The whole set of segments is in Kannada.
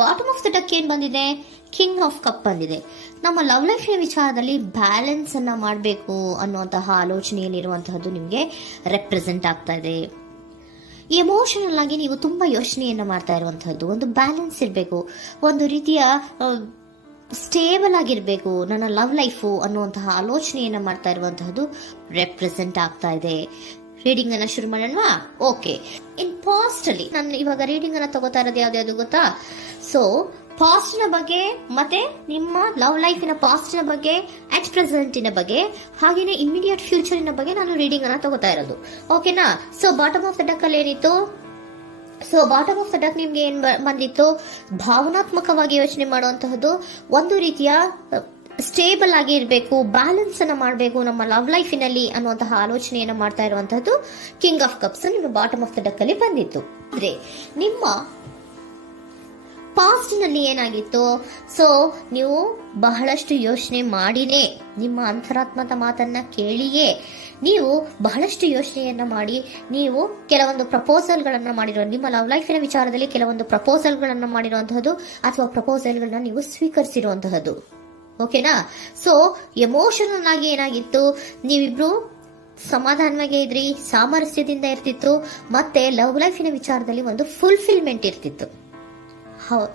ಬಾಟಮ್ ಆಫ್ ದ ಡಕ್ ಏನ್ ಬಂದಿದೆ, ಕಿಂಗ್ ಆಫ್ ಕಪ್ ಬಂದಿದೆ. ನಮ್ಮ ಲವ್ ಲೈಫಿನ ವಿಚಾರದಲ್ಲಿ ಬ್ಯಾಲೆನ್ಸ್ ಅನ್ನ ಮಾಡಬೇಕು ಅನ್ನುವಂತಹ ಆಲೋಚನೆಯಲ್ಲಿರುವಂತಹದ್ದು ನಿಮಗೆ ರೆಪ್ರೆಸೆಂಟ್ ಆಗ್ತಾ ಇದೆ. ಎಮೋಷನಲ್ ಆಗಿ ನೀವು ತುಂಬಾ ಯೋಚನೆಯನ್ನ ಮಾಡ್ತಾ ಇರುವಂತಹದ್ದು, ಒಂದು ಬ್ಯಾಲೆನ್ಸ್ ಇರಬೇಕು, ಒಂದು ರೀತಿಯ ಸ್ಟೇಬಲ್ ಆಗಿರ್ಬೇಕು ನನ್ನ ಲವ್ ಲೈಫು ಅನ್ನುವಂತಹ ಆಲೋಚನೆಯನ್ನ ಮಾಡ್ತಾ ಇರುವಂತಹದ್ದು ರೆಪ್ರೆಸೆಂಟ್ ಆಗ್ತಾ ಇದೆ. ರೀಡಿಂಗ್ ಅನ್ನ ಶುರು ಮಾಡೋಣವಾ? ಓಕೆ. ಇನ್ ಪಾಸ್ಟ್ ಅಲ್ಲಿ ನಾನು ಇವಾಗ ರೀಡಿಂಗ್ ಅನ್ನ ತಗೋತಾ ಇರೋದು ಯಾವ್ದು ಗೊತ್ತಾ? ಸೊ ಪಾಸ್ಟ್ ನ ಬಗ್ಗೆ ಮತ್ತೆ ನಿಮ್ಮ ಲವ್ ಲೈಫಿನ ಪಾಸ್ಟ್ ನ ಬಗ್ಗೆ, ಅಟ್ ಪ್ರೆಸೆಂಟಿನ ಬಗ್ಗೆ, ಹಾಗೇನೆ ಇಮಿಡಿಯೇಟ್ ಫ್ಯೂಚರಿನ ಬಗ್ಗೆ ನಾನು ರೀಡಿಂಗ್ ಅನ್ನ ತಗೋತಾ ಇರೋದು. ಓಕೆನಾ? So bottom of the duck ಅಲ್ಲಿ ಏನಿತ್ತು? So bottom of the duck ನಿಮ್ಗೆ ಏನ್ ಬಂದಿತ್ತು? ಭಾವನಾತ್ಮಕವಾಗಿ ಯೋಚನೆ ಮಾಡುವಂತಹದ್ದು, ಒಂದು ರೀತಿಯ ಸ್ಟೇಬಲ್ ಆಗಿ ಇರಬೇಕು, ಬ್ಯಾಲೆನ್ಸ್ ಅನ್ನ ಮಾಡಬೇಕು ನಮ್ಮ ಲವ್ ಲೈಫಿನಲ್ಲಿ ಅನ್ನುವಂತಹ ಆಲೋಚನೆಯನ್ನ ಮಾಡ್ತಾ ಇರುವಂತಹದ್ದು ಕಿಂಗ್ ಆಫ್ ಕಪ್ಸ್ ನಿಮ್ಮ ಬಾಟಮ್ ಆಫ್ ದ ಡಕ್ ಅಲ್ಲಿ ಬಂದಿತ್ತು. ಅಂದ್ರೆ ನಿಮ್ಮ ಪಾಸ್ಟ್ ನಲ್ಲಿ ಏನಾಗಿತ್ತು? ಸೊ ನೀವು ಬಹಳಷ್ಟು ಯೋಚನೆ ಮಾಡಿನೇ, ನಿಮ್ಮ ಅಂತರಾತ್ಮದ ಮಾತನ್ನ ಕೇಳಿಯೇ ನೀವು ಬಹಳಷ್ಟು ಯೋಚನೆಯನ್ನ ಮಾಡಿ ನೀವು ಕೆಲವೊಂದು ಪ್ರಪೋಸಲ್ ಗಳನ್ನ ಮಾಡಿರೋ, ನಿಮ್ಮ ಲವ್ ಲೈಫಿನ ವಿಚಾರದಲ್ಲಿ ಕೆಲವೊಂದು ಪ್ರಪೋಸಲ್ ಗಳನ್ನ ಮಾಡಿರುವಂತಹದ್ದು ಅಥವಾ ಪ್ರಪೋಸಲ್ ಗಳನ್ನ ನೀವು ಸ್ವೀಕರಿಸಿರುವಂತಹದ್ದು. ಓಕೆನಾ? ಸೊ ಎಮೋಷನಲ್ ಆಗಿ ಏನಾಗಿತ್ತು? ನೀವಿಬ್ರು ಸಮಾಧಾನವಾಗಿ ಇದ್ರಿ, ಸಾಮರಸ್ಯದಿಂದ ಇರ್ತಿತ್ತು, ಮತ್ತೆ ಲವ್ ಲೈಫಿನ ವಿಚಾರದಲ್ಲಿ ಒಂದು ಫುಲ್ಫಿಲ್ಮೆಂಟ್ ಇರ್ತಿತ್ತು.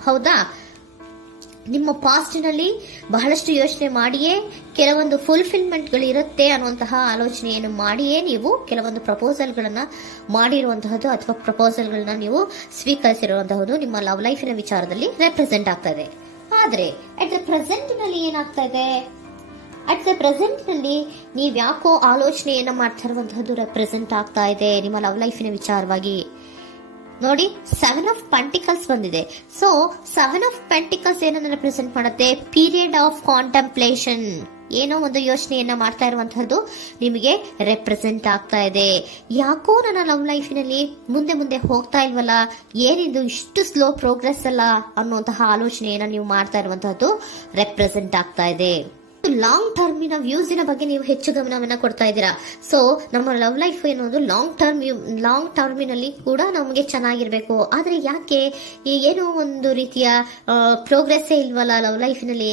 ಹೌದಾ? ನಿಮ್ಮ ಪಾಸ್ಟ್ ನಲ್ಲಿ ಬಹಳಷ್ಟು ಯೋಚನೆ ಮಾಡಿಯೇ ಕೆಲವೊಂದು ಫುಲ್ಫಿಲ್ಮೆಂಟ್ ಗಳು ಇರುತ್ತೆ ಅನ್ನುವಂತಹ ಆಲೋಚನೆಯನ್ನು ಮಾಡಿಯೇ ನೀವು ಕೆಲವೊಂದು ಪ್ರಪೋಸಲ್ ಗಳನ್ನ ಮಾಡಿರುವಂತಹದ್ದು ಅಥವಾ ಪ್ರಪೋಸಲ್ ಗಳನ್ನ ನೀವು ಸ್ವೀಕರಿಸಿರುವಂತಹದ್ದು ನಿಮ್ಮ ಲವ್ ಲೈಫಿನ ವಿಚಾರದಲ್ಲಿ ರೆಪ್ರೆಸೆಂಟ್ ಆಗ್ತಾ ಇದೆ. ಆದ್ರೆ ಅಟ್ ದ ಪ್ರೆಸೆಂಟ್ ನಲ್ಲಿ ಏನಾಗ್ತಾ ಇದೆ? ಅಟ್ ದ ಪ್ರೆಸೆಂಟ್ ನಲ್ಲಿ ನೀವ್ ಯಾಕೋ ಆಲೋಚನೆಯನ್ನ ಮಾಡ್ತಾ ಇರುವಂತಹದ್ದು ರೆಪ್ರೆಸೆಂಟ್ ಆಗ್ತಾ ಇದೆ ನಿಮ್ಮ ಲವ್ ಲೈಫಿನ ವಿಚಾರವಾಗಿ. ನೋಡಿ, 7 ಆಫ್ ಪೆಂಟಿಕಲ್ಸ್ ಬಂದಿದೆ. ಸೊ 7 ಆಫ್ ಪೆಂಟಿಕಲ್ಸ್ ಏನನ್ನ ರೆಪ್ರೆಸೆಂಟ್ ಮಾಡುತ್ತೆ? ಪೀರಿಯಡ್ ಆಫ್ ಕಾಂಟೆಂಪ್ಲೇಷನ್, ಏನೋ ಒಂದು ಯೋಚನೆಯನ್ನ ಮಾಡ್ತಾ ಇರುವಂತಹದ್ದು ನಿಮಗೆ ರೆಪ್ರೆಸೆಂಟ್ ಆಗ್ತಾ ಇದೆ. ಯಾಕೋ ನನ್ನ ಲವ್ ಲೈಫಿನಲ್ಲಿ ಮುಂದೆ ಮುಂದೆ ಹೋಗ್ತಾ ಇಲ್ವಲ್ಲ, ಏನಿದು ಇಷ್ಟು ಸ್ಲೋ ಪ್ರೋಗ್ರೆಸ್ ಅಲ್ಲ ಅನ್ನುವಂತಹ ಆಲೋಚನೆಯನ್ನ ನೀವು ಮಾಡ್ತಾ ಇರುವಂತಹದ್ದು ರೆಪ್ರೆಸೆಂಟ್ ಆಗ್ತಾ ಇದೆ. ಲಾಂಗ್ ಟರ್ಮಿನ ವ್ಯೂಸಿನ ಬಗ್ಗೆ ನೀವು ಹೆಚ್ಚು ಗಮನವನ್ನ ಕೊಡ್ತಾ ಇದ್ದೀರಾ. ಸೊ ನಮ್ಮ ಲವ್ ಲೈಫ್ ಏನೋದು ಲಾಂಗ್ ಟರ್ಮಿನಲ್ಲಿ ಕೂಡ ನಮಗೆ ಚೆನ್ನಾಗಿರ್ಬೇಕು. ಆದ್ರೆ ಯಾಕೆ ಏನೋ ಒಂದು ರೀತಿಯ ಪ್ರೋಗ್ರೆಸ್ ಇಲ್ವಲ್ಲ ಲವ್ ಲೈಫಿನಲ್ಲಿ,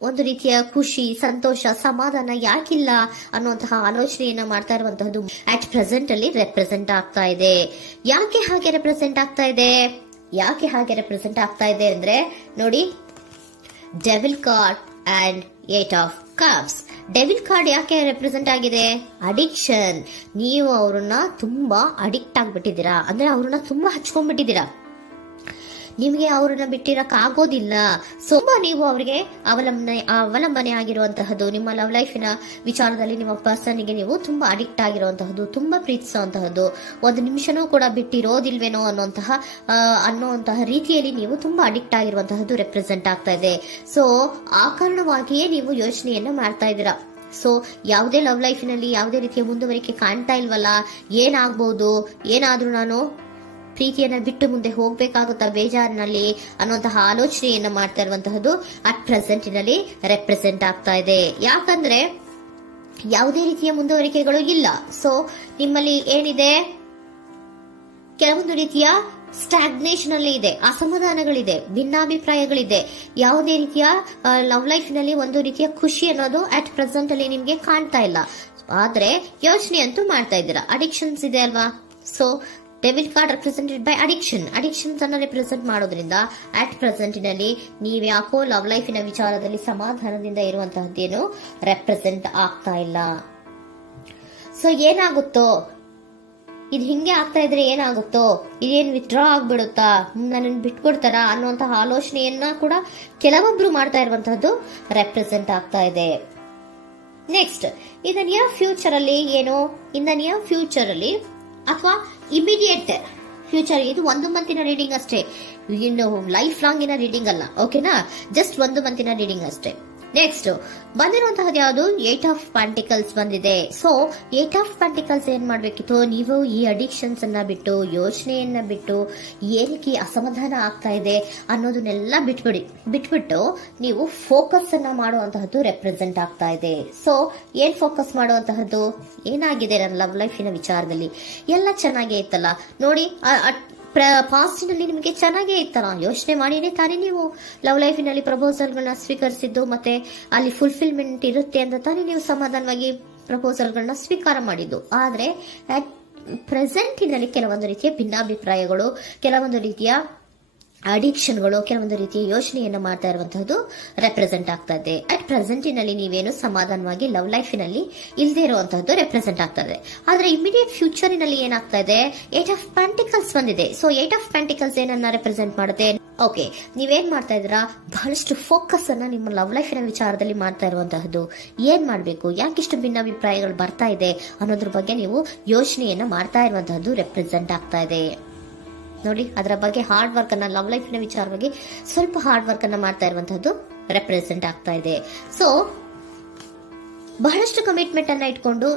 ಒಂದು ರೀತಿಯ ಖುಷಿ, ಸಂತೋಷ, ಸಮಾಧಾನ ಯಾಕಿಲ್ಲ ಅನ್ನುವಂತಹ ಆಲೋಚನೆಯನ್ನ ಮಾಡ್ತಾ ಇರುವಂತಹದ್ದು ಅಟ್ ಪ್ರೆಸೆಂಟ್ ಅಲ್ಲಿ ರೆಪ್ರೆಸೆಂಟ್ ಆಗ್ತಾ ಇದೆ. ಯಾಕೆ ಹಾಗೆ ರೆಪ್ರೆಸೆಂಟ್ ಆಗ್ತಾ ಇದೆ ಅಂದ್ರೆ ನೋಡಿ, devil card and 8 of cups. Devil card ಯಾಕೆ ರೆಪ್ರೆಸೆಂಟ್ ಆಗಿದೆ? ಅಡಿಕ್ಷನ್. ನೀವು ಅವ್ರನ್ನ ತುಂಬಾ ಅಡಿಕ್ಟ್ ಆಗ್ಬಿಟ್ಟಿದ್ದೀರಾ, ಅಂದ್ರೆ ಅವ್ರನ್ನ ತುಂಬಾ ಹಚ್ಕೊಂಡ್ಬಿಟ್ಟಿದ್ದೀರಾ, ನಿಮಗೆ ಅವ್ರನ್ನ ಬಿಟ್ಟಿರಕ್ ಆಗೋದಿಲ್ಲ. ಸೊ ನೀವು ಅವರಿಗೆ ಅವಲಂಬನೆ ಆಗಿರುವಂತಹದ್ದು, ನಿಮ್ಮ ಲವ್ ಲೈಫಿನ ವಿಚಾರದಲ್ಲಿ ನಿಮ್ಮ ಪರ್ಸನ್ಗೆ ನೀವು ತುಂಬಾ ಅಡಿಕ್ಟ್ ಆಗಿರುವಂತಹದ್ದು, ತುಂಬಾ ಪ್ರೀತಿಸುವಂತಹದ್ದು, ಒಂದು ನಿಮಿಷನೂ ಕೂಡ ಬಿಟ್ಟಿರೋದಿಲ್ವೇನೋ ಅನ್ನುವಂತಹ ರೀತಿಯಲ್ಲಿ ನೀವು ತುಂಬಾ ಅಡಿಕ್ಟ್ ಆಗಿರುವಂತಹದ್ದು ರೆಪ್ರೆಸೆಂಟ್ ಆಗ್ತಾ ಇದೆ. ಸೊ ಆ ಕಾರಣವಾಗಿಯೇ ನೀವು ಯೋಚನೆಯನ್ನ ಮಾಡ್ತಾ ಇದ್ದೀರಾ. ಸೊ ಯಾವುದೇ ಲವ್ ಲೈಫಿನಲ್ಲಿ ಯಾವುದೇ ರೀತಿಯ ಮುಂದುವರಿಕೆ ಕಾಣ್ತಾ ಇಲ್ವಲ್ಲ, ಏನಾಗ್ಬಹುದು, ಏನಾದ್ರೂ ನಾನು ಪ್ರೀತಿಯನ್ನ ಬಿಟ್ಟು ಮುಂದೆ ಹೋಗ್ಬೇಕಾಗುತ್ತಾ ಬೇಜಾರಿನಲ್ಲಿ ಅನ್ನುವಂತಹ ಆಲೋಚನೆಯನ್ನ ಮಾಡ್ತಾ ಇರುವಂತಹದ್ದು ಅಟ್ ಪ್ರೆಸೆಂಟಿನಲ್ಲಿ ರೆಪ್ರೆಸೆಂಟ್ ಆಗ್ತಾ ಇದೆ. ಯಾಕಂದ್ರೆ ಯಾವುದೇ ರೀತಿಯ ಮುಂದುವರಿಕೆಗಳು ಇಲ್ಲ. ಸೊ ನಿಮ್ಮಲ್ಲಿ ಏನಿದೆ? ಕೆಲವೊಂದು ರೀತಿಯ ಸ್ಟಾಗ್ನೇಷನ್ ಅಲ್ಲಿ ಇದೆ, ಅಸಮಾಧಾನಗಳಿದೆ, ಭಿನ್ನಾಭಿಪ್ರಾಯಗಳಿದೆ. ಯಾವುದೇ ರೀತಿಯ ಲವ್ ಲೈಫ್ನಲ್ಲಿ ಒಂದು ರೀತಿಯ ಖುಷಿ ಅನ್ನೋದು ಅಟ್ ಪ್ರೆಸೆಂಟ್ ಅಲ್ಲಿ ನಿಮ್ಗೆ ಕಾಣ್ತಾ ಇಲ್ಲ. ಆದ್ರೆ ಯೋಚನೆ ಅಂತೂ ಮಾಡ್ತಾ ಇದ್ದೀರಾ. ಅಡಿಕ್ಷನ್ಸ್ ಇದೆ ಅಲ್ವಾ? So devil card represented by addictions ಅನ್ನ ರೆಪ್ರೆಸೆಂಟ್ ಮಾಡೋದ್ರಿಂದ ಅಟ್ ಪ್ರೆಸೆಂಟಿನಲ್ಲಿ ನೀವ್ ಯಾಕೋ ಲವ್ ಲೈಫಿನ ವಿಚಾರದಲ್ಲಿ ಸಮಾಧಾನದಿಂದ ಇರುವಂತಹದ್ದೇನು ರೆಪ್ರೆಸೆಂಟ್ ಆಗ್ತಾ ಇಲ್ಲ. ಸೊ ಏನಾಗುತ್ತೋ, ಇದು ಹಿಂಗೆ ಆಗ್ತಾ ಇದ್ರೆ ಏನಾಗುತ್ತೋ, ಇದೇನ್ ವಿತ್ಡ್ರಾ ಆಗ್ಬಿಡುತ್ತಾ, ನನ್ನ ಬಿಟ್ಕೊಡ್ತಾರಾ ಅನ್ನುವಂತಹ ಆಲೋಚನೆಯನ್ನ ಕೂಡ ಕೆಲವೊಬ್ರು ಮಾಡ್ತಾ ಇರುವಂತಹದ್ದು ರೆಪ್ರೆಸೆಂಟ್ ಆಗ್ತಾ ಇದೆ. Next, in the near future ಅಲ್ಲಿ ಅಥವಾ ಇಮಿಡಿಯೇಟ್ ಫ್ಯೂಚರ್, ಇದು 1 ಮಂತಿನ ರೀಡಿಂಗ್ ಅಷ್ಟೇ, ಇನ್ನು ಲೈಫ್ ಲಾಂಗ್ ಇನ ರೀಡಿಂಗ್ ಅಲ್ಲ. ಓಕೆನಾ? ಜಸ್ಟ್ 1 ಮಂತಿನ ರೀಡಿಂಗ್ ಅಷ್ಟೇ. ನೆಕ್ಸ್ಟ್ ಬಂದಿರುವಂತಹದ್ದು ಯಾವುದು? 8 ಆಫ್ ಪೆಂಟಿಕಲ್ಸ್ ಬಂದಿದೆ. ಸೊ 8 ಆಫ್ ಪೆಂಟಿಕಲ್ಸ್ ಏನ್ ಮಾಡ್ಬೇಕಿತ್ತು? ನೀವು ಈ ಅಡಿಕ್ಷನ್ಸ್ ಅನ್ನ ಬಿಟ್ಟು, ಯೋಚನೆಯನ್ನ ಬಿಟ್ಟು, ಏನಕ್ಕೆ ಅಸಮಾಧಾನ ಆಗ್ತಾ ಇದೆ ಅನ್ನೋದನ್ನೆಲ್ಲ ಬಿಟ್ಬಿಟ್ಟು ನೀವು ಫೋಕಸ್ ಅನ್ನ ಮಾಡುವಂತಹದ್ದು ರೆಪ್ರೆಸೆಂಟ್ ಆಗ್ತಾ ಇದೆ. ಸೊ ಏನ್ ಫೋಕಸ್ ಮಾಡುವಂತಹದ್ದು? ಏನಾಗಿದೆ ನನ್ನ ಲವ್ ಲೈಫಿನ ವಿಚಾರದಲ್ಲಿ? ಎಲ್ಲ ಚೆನ್ನಾಗೇ ಇತ್ತಲ್ಲ ನೋಡಿ, ಪಾಸ್ಟಿನಲ್ಲಿ ನಿಮಗೆ ಚೆನ್ನಾಗೇ ಇತ್ತಲ್ಲ, ಯೋಚನೆ ಮಾಡಿನೇ ತಾನೇ ನೀವು ಲವ್ ಲೈಫಿನಲ್ಲಿ ಪ್ರಪೋಸಲ್ಗಳನ್ನ ಸ್ವೀಕರಿಸಿದ್ದು, ಮತ್ತೆ ಅಲ್ಲಿ ಫುಲ್ಫಿಲ್ಮೆಂಟ್ ಇರುತ್ತೆ ಅಂತ ತಾನೇ ನೀವು ಸಮಾಧಾನವಾಗಿ ಪ್ರಪೋಸಲ್ಗಳನ್ನ ಸ್ವೀಕಾರ ಮಾಡಿದ್ದು. ಆದ್ರೆ ಪ್ರೆಸೆಂಟಿನಲ್ಲಿ ಕೆಲವೊಂದು ರೀತಿಯ ಭಿನ್ನಾಭಿಪ್ರಾಯಗಳು, ಕೆಲವೊಂದು ರೀತಿಯ ಅಡಿಕ್ಷನ್ಗಳು, ಕೆಲವೊಂದು ರೀತಿಯ ಯೋಚನೆಯನ್ನು ಮಾಡ್ತಾ ಇರುವಂತಹದ್ದು ರೆಪ್ರೆಸೆಂಟ್ ಆಗ್ತಾ ಇದೆ. ಅಟ್ ಪ್ರೆಸೆಂಟಿನಲ್ಲಿ ನೀವೇನು ಸಮಾಧಾನವಾಗಿ ಲವ್ ಲೈಫಿನಲ್ಲಿ ಇಲ್ಲದೆ ಇರುವಂತಹದ್ದು ರೆಪ್ರೆಸೆಂಟ್ ಆಗ್ತಾ ಇದೆ. ಆದ್ರೆ ಇಮಿಡಿಯೇಟ್ ಫ್ಯೂಚರಿನಲ್ಲಿ ಏನಾಗ್ತಾ ಇದೆ, 8 ಆಫ್ ಪೆಂಟಿಕಲ್ಸ್ ಬಂದಿದೆ. ಸೊ 8 ಆಫ್ ಪೆಂಟಿಕಲ್ಸ್ ಏನನ್ನ ರೆಪ್ರೆಸೆಂಟ್ ಮಾಡುತ್ತೆ? ಓಕೆ, ನೀವೇನ್ ಮಾಡ್ತಾ ಇದ್ದೀರಾ, ಬಹಳಷ್ಟು ಫೋಕಸ್ ಅನ್ನ ನಿಮ್ಮ ಲವ್ ಲೈಫಿನ ವಿಚಾರದಲ್ಲಿ ಮಾಡ್ತಾ ಇರುವಂತಹದ್ದು. ಏನ್ ಮಾಡ್ಬೇಕು, ಯಾಕಿಷ್ಟು ಭಿನ್ನಾಭಿಪ್ರಾಯಗಳು ಬರ್ತಾ ಇದೆ ಅನ್ನೋದ್ರ ಬಗ್ಗೆ ನೀವು ಯೋಚನೆಯನ್ನ ಮಾಡ್ತಾ ಇರುವಂತಹದ್ದು ರೆಪ್ರೆಸೆಂಟ್ ಆಗ್ತಾ ಇದೆ. ನೋಡಿ, ಅದರ ಬಗ್ಗೆ ಹಾರ್ಡ್ ವರ್ಕ್ ಅನ್ನ, ಲವ್ ಲೈಫಿನ ವಿಚಾರವಾಗಿ ಸ್ವಲ್ಪ ಹಾರ್ಡ್ ವರ್ಕ್ ಅನ್ನ ಮಾಡ್ತಾ ಇರುವಂತಹದ್ದು ರೆಪ್ರೆಸೆಂಟ್ ಆಗ್ತಾ ಇದೆ. ಸೊ ಬಹಳಷ್ಟು ಕಮಿಟ್ಮೆಂಟ್ ಅನ್ನ ಇಟ್ಕೊಂಡು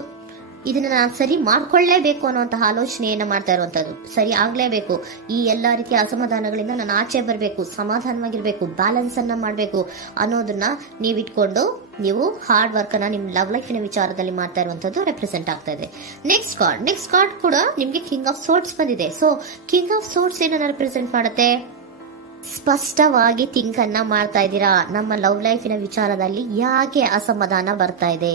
ಇದನ್ನ ನಾನು ಸರಿ ಮಾಡ್ಕೊಳ್ಳೇಬೇಕು ಅನ್ನುವಂತಹ ಆಲೋಚನೆಯನ್ನ ಮಾಡ್ತಾ ಇರುವಂತದ್ದು. ಸರಿ ಆಗ್ಲೇಬೇಕು, ಈ ಎಲ್ಲಾ ರೀತಿಯ ಅಸಮಾಧಾನಗಳಿಂದ ನಾನು ಆಚೆ ಬರಬೇಕು, ಸಮಾಧಾನವಾಗಿರ್ಬೇಕು, ಬ್ಯಾಲೆನ್ಸ್ ಅನ್ನ ಮಾಡಬೇಕು ಅನ್ನೋದನ್ನ ನೀವು ಇಟ್ಕೊಂಡು ನೀವು ಹಾರ್ಡ್ ವರ್ಕ್ ಅನ್ನ ನಿಮ್ ಲವ್ ಲೈಫಿನ ವಿಚಾರದಲ್ಲಿ ಮಾಡ್ತಾ ಇರುವಂತದ್ದು ರೆಪ್ರೆಸೆಂಟ್ ಆಗ್ತಾ ಇದೆ. ನೆಕ್ಸ್ಟ್ ಕಾರ್ಡ್ ಕೂಡ ನಿಮ್ಗೆ ಕಿಂಗ್ ಆಫ್ ಸೋರ್ಟ್ಸ್ ಬಂದಿದೆ. ಸೊ ಕಿಂಗ್ ಆಫ್ ಸೋರ್ಟ್ಸ್ ಏನನ್ನ ರೆಪ್ರೆಸೆಂಟ್ ಮಾಡುತ್ತೆ? ಸ್ಪಷ್ಟವಾಗಿ ಥಿಂಕ್ ಅನ್ನ ಮಾಡ್ತಾ ಇದ್ದೀರಾ. ನಮ್ಮ ಲವ್ ಲೈಫಿನ ವಿಚಾರದಲ್ಲಿ ಯಾಕೆ ಅಸಮಾಧಾನ ಬರ್ತಾ ಇದೆ,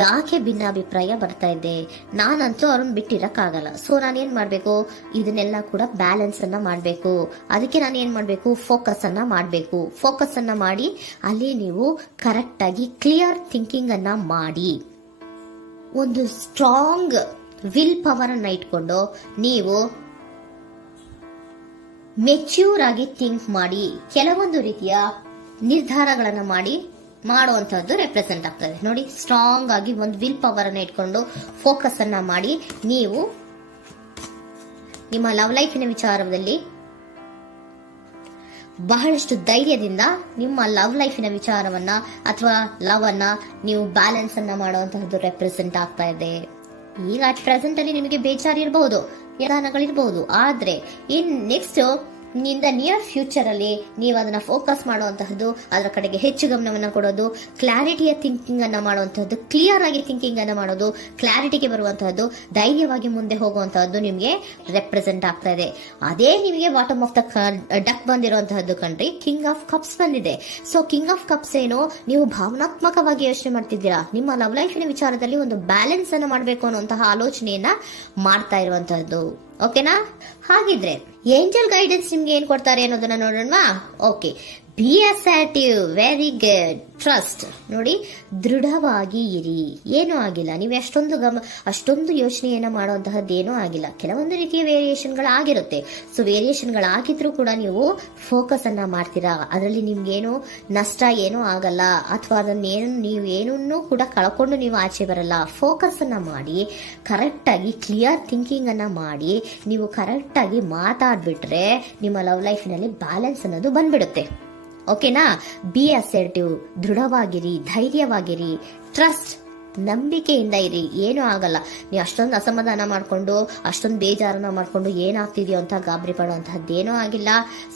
ಯಾಕೆ ಭಿನ್ನಾಭಿಪ್ರಾಯ ಬರ್ತಾ ಇದೆ, ನಾನಂತೂ ಅವ್ರನ್ನ ಬಿಟ್ಟಿರಕ್ಕಾಗಲ್ಲ. ಸೊ ನಾನೇನ್ ಮಾಡ್ಬೇಕು, ಇದನ್ನೆಲ್ಲ ಕೂಡ ಬ್ಯಾಲೆನ್ಸ್ ಅನ್ನ ಮಾಡ್ಬೇಕು. ಅದಕ್ಕೆ ನಾನು ಏನ್ ಮಾಡ್ಬೇಕು, ಫೋಕಸ್ ಅನ್ನ ಮಾಡ್ಬೇಕು. ಫೋಕಸ್ ಅನ್ನ ಮಾಡಿ ಅಲ್ಲಿ ನೀವು ಕರೆಕ್ಟ್ ಆಗಿ ಕ್ಲಿಯರ್ ಥಿಂಕಿಂಗ್ ಅನ್ನ ಮಾಡಿ, ಒಂದು ಸ್ಟ್ರಾಂಗ್ ವಿಲ್ ಪವರ್ ಅನ್ನ ಇಟ್ಕೊಂಡು ನೀವು ಮೆಚ್ಯೂರ್ ಆಗಿ ಥಿಂಕ್ ಮಾಡಿ ಕೆಲವೊಂದು ರೀತಿಯ ನಿರ್ಧಾರಗಳನ್ನ ಮಾಡುವಂತಹದ್ದು ರೆಪ್ರೆಸೆಂಟ್ ಆಗ್ತದೆ. ನೋಡಿ, ಸ್ಟ್ರಾಂಗ್ ಆಗಿ ಒಂದು ವಿಲ್ ಪವರ್ ಅನ್ನ ಇಟ್ಕೊಂಡು ಫೋಕಸ್ ಅನ್ನ ಮಾಡಿ ನೀವು ನಿಮ್ಮ ಲವ್ ಲೈಫಿನ ವಿಚಾರದಲ್ಲಿ ಬಹಳಷ್ಟು ಧೈರ್ಯದಿಂದ ನಿಮ್ಮ ಲವ್ ಲೈಫಿನ ವಿಚಾರವನ್ನ ಅಥವಾ ಲವ್ ಅನ್ನ ನೀವು ಬ್ಯಾಲೆನ್ಸ್ ಅನ್ನ ಮಾಡುವಂತಹದ್ದು ರೆಪ್ರೆಸೆಂಟ್ ಆಗ್ತಾ ಇದೆ. ಈಗ ಅಟ್ ಪ್ರೆಸೆಂಟ್ ಅಲ್ಲಿ ನಿಮಗೆ ಬೇಜಾರಿರಬಹುದು, ವಿಧಾನಗಳಿರಬಹುದು, ಆದ್ರೆ ಇನ್ ನೆಕ್ಸ್ಟ್ ನಿಂದ ನಿಯರ್ ಫ್ಯೂಚರ್ ಅಲ್ಲಿ ನೀವು ಅದನ್ನ ಫೋಕಸ್ ಮಾಡುವಂತಹದ್ದು, ಅದರ ಕಡೆಗೆ ಹೆಚ್ಚು ಗಮನವನ್ನ ಕೊಡೋದು, ಕ್ಲಾರಿಟಿಯ ಥಿಂಕಿಂಗ್ ಅನ್ನ ಮಾಡುವಂತಹದ್ದು, ಕ್ಲಿಯರ್ ಆಗಿ ಥಿಂಕಿಂಗ್ ಅನ್ನ ಮಾಡೋದು, ಕ್ಲಾರಿಟಿಗೆ ಬರುವಂತಹದ್ದು, ಧೈರ್ಯವಾಗಿ ಮುಂದೆ ಹೋಗುವಂತಹದ್ದು ನಿಮ್ಗೆ ರೆಪ್ರೆಸೆಂಟ್ ಆಗ್ತಾ ಇದೆ. ಅದೇ ನಿಮಗೆ ಬಾಟಮ್ ಆಫ್ ದ ಡಕ್ ಬಂದಿರುವಂತಹದ್ದು ಕಣ್ರಿ, ಕಿಂಗ್ ಆಫ್ ಕಪ್ಸ್ ಬಂದಿದೆ. ಸೊ ಕಿಂಗ್ ಆಫ್ ಕಪ್ಸ್ ಏನು, ನೀವು ಭಾವನಾತ್ಮಕವಾಗಿ ಯೋಚನೆ ಮಾಡ್ತಿದ್ದೀರಾ, ನಿಮ್ಮ ಲವ್ ಲೈಫಿನ ವಿಚಾರದಲ್ಲಿ ಒಂದು ಬ್ಯಾಲೆನ್ಸ್ ಅನ್ನ ಮಾಡಬೇಕು ಅನ್ನುವಂತಹ ಆಲೋಚನೆಯನ್ನ ಮಾಡ್ತಾ ಇರುವಂತಹದ್ದು. ಓಕೆನಾ? ಹಾಗಿದ್ರೆ ಏಂಜಲ್ ಗೈಡೆನ್ಸ್ ನಿಮ್ಗೆ ಏನ್ ಕೊಡ್ತಾರೆ ಅನ್ನೋದನ್ನ ನೋಡೋಣವಾ? Okay, be assertive, very good, trust. ನೋಡಿ, ದೃಢವಾಗಿ ಇರಿ, ಏನೂ ಆಗಿಲ್ಲ. ನೀವು ಅಷ್ಟೊಂದು ಯೋಚನೆಯನ್ನ ಮಾಡುವಂತಹದ್ದೇನೂ ಆಗಿಲ್ಲ. ಕೆಲವೊಂದು ರೀತಿಯ ವೇರಿಯೇಷನ್ಗಳಾಗಿರುತ್ತೆ. ಸೊ ವೇರಿಯೇಷನ್ಗಳಾಗಿದ್ರೂ ಕೂಡ ನೀವು ಫೋಕಸ್ ಅನ್ನ ಮಾಡ್ತೀರಾ, ಅದರಲ್ಲಿ ನಿಮ್ಗೇನು ನಷ್ಟ ಏನೂ ಆಗಲ್ಲ, ಅಥವಾ ನೀವೇನೂ ಕೂಡ ಕಳ್ಕೊಂಡು ನೀವು ಆಚೆ ಬರಲ್ಲ. ಫೋಕಸ್ ಅನ್ನ ಮಾಡಿ, ಕರೆಕ್ಟ್ ಆಗಿ ಕ್ಲಿಯರ್ ಥಿಂಕಿಂಗ್ ಅನ್ನ ಮಾಡಿ, ನೀವು ಕರೆಕ್ಟ್ ಆಗಿ ಮಾತಾಡ್ಬಿಟ್ರೆ ನಿಮ್ಮ ಲವ್ ಲೈಫಿನಲ್ಲಿ ಬ್ಯಾಲೆನ್ಸ್ ಅನ್ನೋದು ಬಂದ್ಬಿಡುತ್ತೆ. ಓಕೆನಾ? ಬಿ ಅಸರ್ಟಿವ್, ದೃಢವಾಗಿರಿ, ಧೈರ್ಯವಾಗಿರಿ, ಟ್ರಸ್ಟ್, ನಂಬಿಕೆಯಿಂದ ಇರಿ, ಏನೂ ಆಗಲ್ಲ. ನೀವು ಅಷ್ಟೊಂದು ಅಸಮಾಧಾನ ಮಾಡ್ಕೊಂಡು, ಅಷ್ಟೊಂದು ಬೇಜಾರನ್ನ ಮಾಡ್ಕೊಂಡು ಏನಾಗ್ತಿದೆಯೋ ಅಂತ ಗಾಬರಿ ಪಡುವಂತಹದ್ದೇನೂ ಆಗಿಲ್ಲ.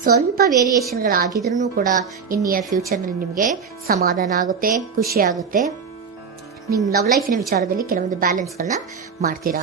ಸ್ವಲ್ಪ ವೇರಿಯೇಷನ್ಗಳಾಗಿದ್ರೂ ಕೂಡ ಇನ್ ನಿಯರ್ ಫ್ಯೂಚರ್ನಲ್ಲಿ ನಿಮಗೆ ಸಮಾಧಾನ ಆಗುತ್ತೆ, ಖುಷಿ ಆಗುತ್ತೆ. ನಿಮ್ ಲವ್ ಲೈಫಿನ ವಿಚಾರದಲ್ಲಿ ಕೆಲವೊಂದು ಬ್ಯಾಲೆನ್ಸ್ಗಳನ್ನ ಮಾಡ್ತೀರಾ.